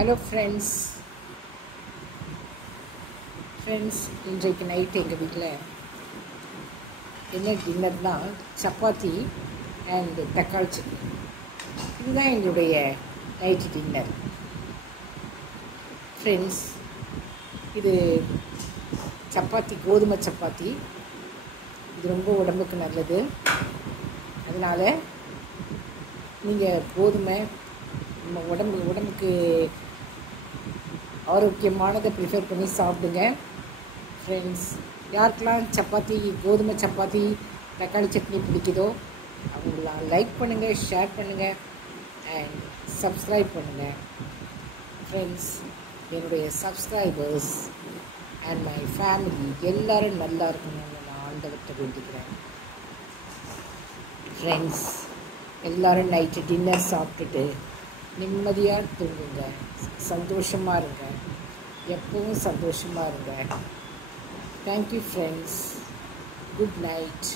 Hello friends, இன்றைக்கு night எங்கள் வீட்டில் என்ன டின்னர்னா சப்பாத்தி அண்ட் தக்காளி சட்னி. இதுதான் எங்களுடைய நைட்டு டின்னர். ஃப்ரெண்ட்ஸ், இது சப்பாத்தி கோதுமை சப்பாத்தி. இது ரொம்ப உடம்புக்கு நல்லது. அதனால் நீங்கள் கோதுமை நம்ம உடம்புக்கு ஆரோக்கியமானதை ப்ரிஃபர் பண்ணி சாப்பிடுங்க. ஃப்ரெண்ட்ஸ், யாருக்கெல்லாம் சப்பாத்தி கோதுமை சப்பாத்தி தக்காளி சட்னி பிடிக்குதோ அவங்களாம் லைக் பண்ணுங்கள், ஷேர் பண்ணுங்கள் அண்ட் சப்ஸ்கிரைப் பண்ணுங்கள். ஃப்ரெண்ட்ஸ், என்னுடைய சப்ஸ்கிரைபர்ஸ் அண்ட் மை ஃபேமிலி எல்லோரும் நல்லா இருக்கணும்னு நான் ஆண்டவர்கிட்ட வேண்டிக்கிறேன். ஃப்ரெண்ட்ஸ், எல்லோரும் நைட்டு டின்னர் சாப்பிட்டுட்டு நிம்மதியாக தூங்குங்க, சந்தோஷமாக இருங்க, எப்பவும் சந்தோஷமாக இருங்க. Thank you friends. Good night.